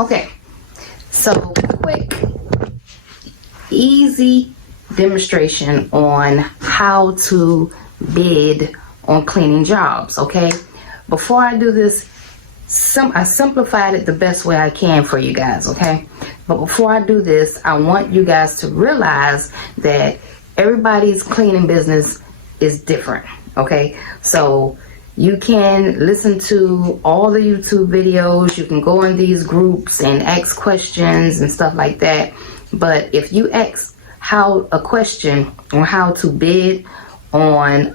Okay, so quick, easy demonstration on how to bid on cleaning jobs. Okay, before I do this, I simplified it the best way I can for you guys. Okay, but before I do this, I want you guys to realize that everybody's cleaning business is different. Okay, so you can listen to all the YouTube videos, you can go in these groups and ask questions and stuff like that. But if you ask a question on how to bid on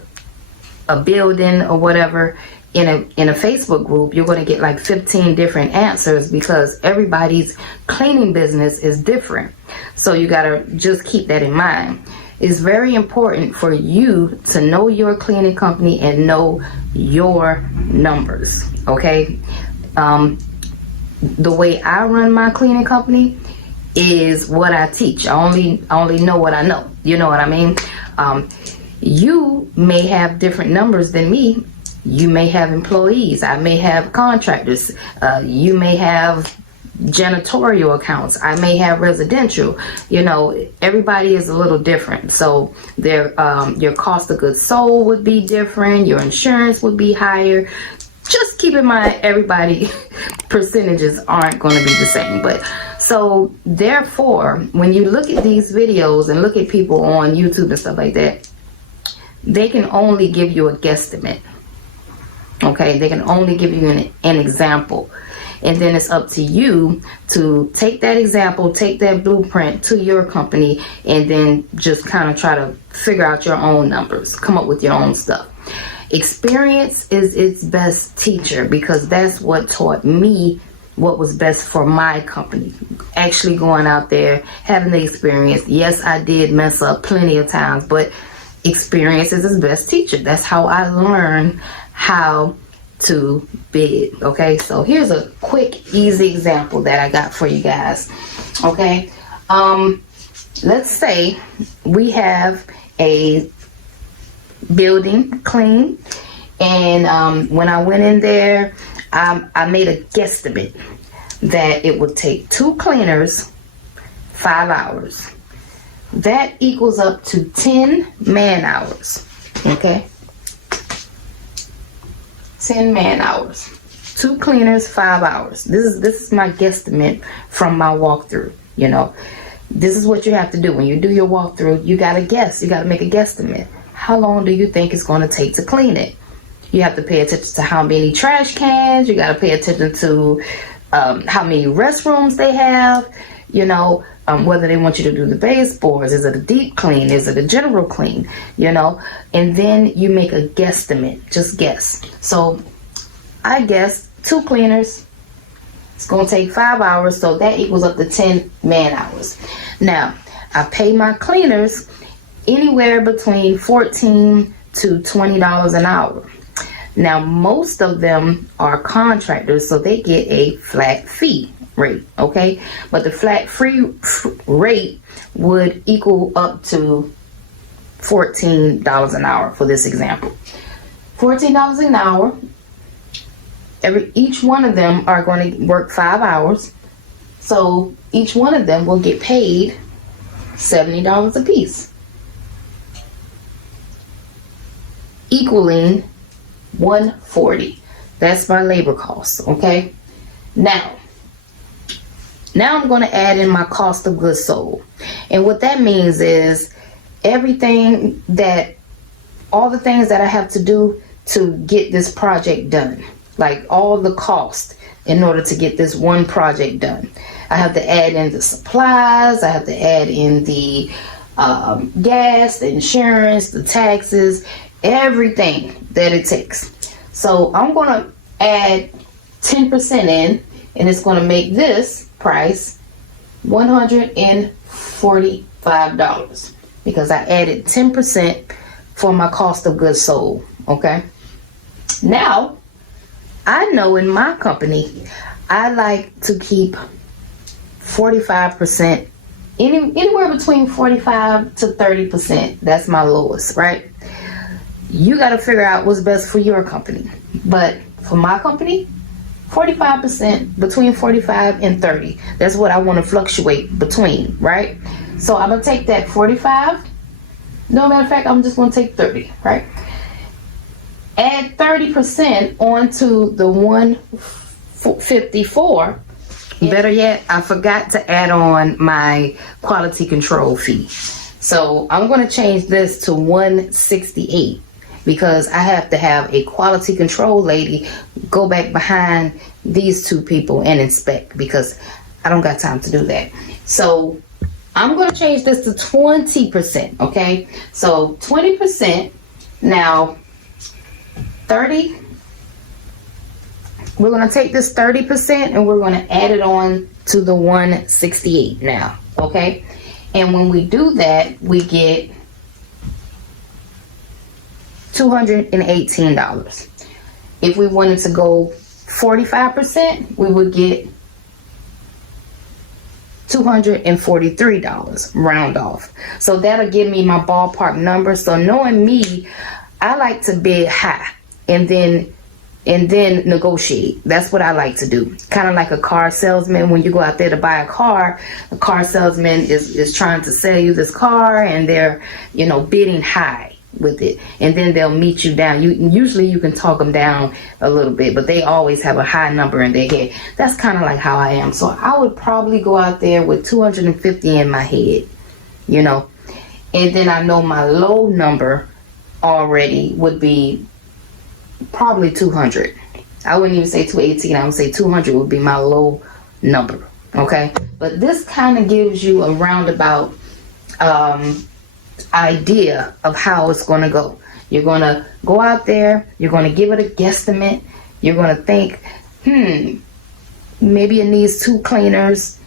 a building or whatever in a Facebook group, you're going to get like 15 different answers, because everybody's cleaning business is different. So you got to just keep that in mind. It's very important for you to know your cleaning company and know your numbers. Okay, the way I run my cleaning company is what I teach. I only know what I know. You know what I mean? You may have different numbers than me. You may have employees. I may have contractors. You may have janitorial accounts. I may have residential. You know, everybody is a little different. So your cost of goods sold would be different. Your insurance would be higher. Just keep in mind, everybody percentages aren't going to be the same. But so therefore, when you look at these videos and look at people on YouTube and stuff like that, they can only give you a guesstimate. Okay, they can only give you an example. And then it's up to you to take that example, take that blueprint to your company, and then just kind of try to figure out your own numbers, come up with your own stuff. Experience is its best teacher, because that's what taught me what was best for my company. Actually going out there, having the experience. Yes, I did mess up plenty of times, but experience is its best teacher. That's how I learned how to bid. Okay, so here's a quick, easy example that I got for you guys. Okay, let's say we have a building clean, and when I went in there, I made a guesstimate that it would take 2 cleaners 5 hours. That equals up to 10 man hours. Okay, 10 man hours, 2 cleaners 5 hours. This is my guesstimate from my walkthrough. You know, this is what you have to do when you do your walkthrough. You got to guess. You got to make a guesstimate. How long do you think it's going to take to clean it? You have to pay attention to how many trash cans. You got to pay attention to how many restrooms they have. You know, whether they want you to do the baseboards. Is it a deep clean? Is it a general clean? You know, and then you make a guesstimate. Just guess. So I guess 2 cleaners. It's going to take 5 hours. So that equals up to 10 man hours. Now, I pay my cleaners anywhere between $14 to $20 an hour. Now, most of them are contractors, so they get a flat fee rate, okay? But the flat fee rate would equal up to $14 an hour for this example. $14 an hour. Each one of them are going to work 5 hours. So each one of them will get paid $70 a piece, equaling $140. That's my labor cost, okay? Now I'm going to add in my cost of goods sold. And what that means is all the things that I have to do to get this project done, like all the cost in order to get this one project done. I have to add in the supplies, I have to add in the gas, the insurance, the taxes, everything that it takes. So I'm going to add 10% in, and it's going to make this price $145 because I added 10% for my cost of goods sold. Okay. Now, I know in my company, I like to keep 45%, anywhere between 45 to 30%. That's my lowest, right? You got to figure out what's best for your company. But for my company, 45%, between 45 and 30. That's what I want to fluctuate between, right? So I'm going to take that 45. No, matter of fact, I'm just going to take 30, right? Add 30% onto the 154. Better yet, I forgot to add on my quality control fee. So I'm going to change this to 168 because I have to have a quality control lady go back behind these two people and inspect because I don't got time to do that. So I'm going to change this to 20%, okay? So 20%, now 30, we're going to take this 30% and we're going to add it on to the 168 now, okay? And when we do that, we get $218. If we wanted to go 45%, we would get $243, round off. So that'll give me my ballpark number. So knowing me, I like to bid high and then negotiate. That's what I like to do. Kind of like a car salesman. When you go out there to buy a car, the car salesman is trying to sell you this car and they're, bidding high with it. And then they'll meet you down. Usually you can talk them down a little bit, but they always have a high number in their head. That's kind of like how I am. So I would probably go out there with 250 in my head, and then I know my low number already would be probably 200. I wouldn't even say 218. I would say 200 would be my low number. Okay, but this kind of gives you a roundabout idea of how it's going to go. You're going to go out there. You're going to give it a guesstimate. You're going to think, maybe it needs 2 cleaners.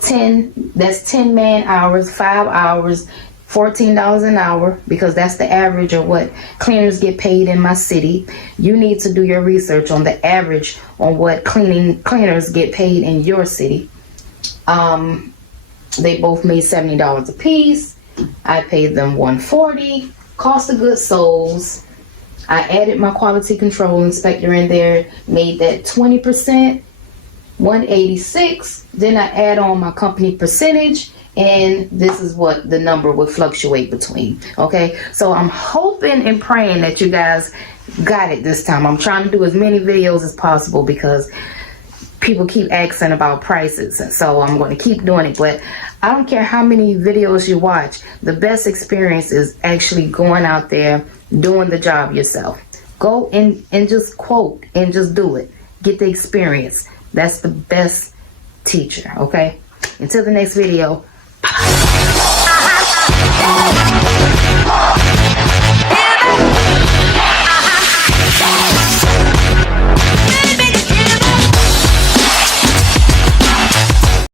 10. That's 10 man hours, 5 hours. $14 an hour because that's the average of what cleaners get paid in my city. You need to do your research on the average on what cleaners get paid in your city. They both made $70 a piece. I paid them $140. Cost of goods sold. I added my quality control inspector in there, made that 20%, $186. Then I add on my company percentage. And this is what the number would fluctuate between. Okay, so I'm hoping and praying that you guys got it this time. I'm trying to do as many videos as possible because people keep asking about prices. And so I'm going to keep doing it. But I don't care how many videos you watch. The best experience is actually going out there, doing the job yourself. Go and just quote and just do it. Get the experience. That's the best teacher. Okay, until the next video.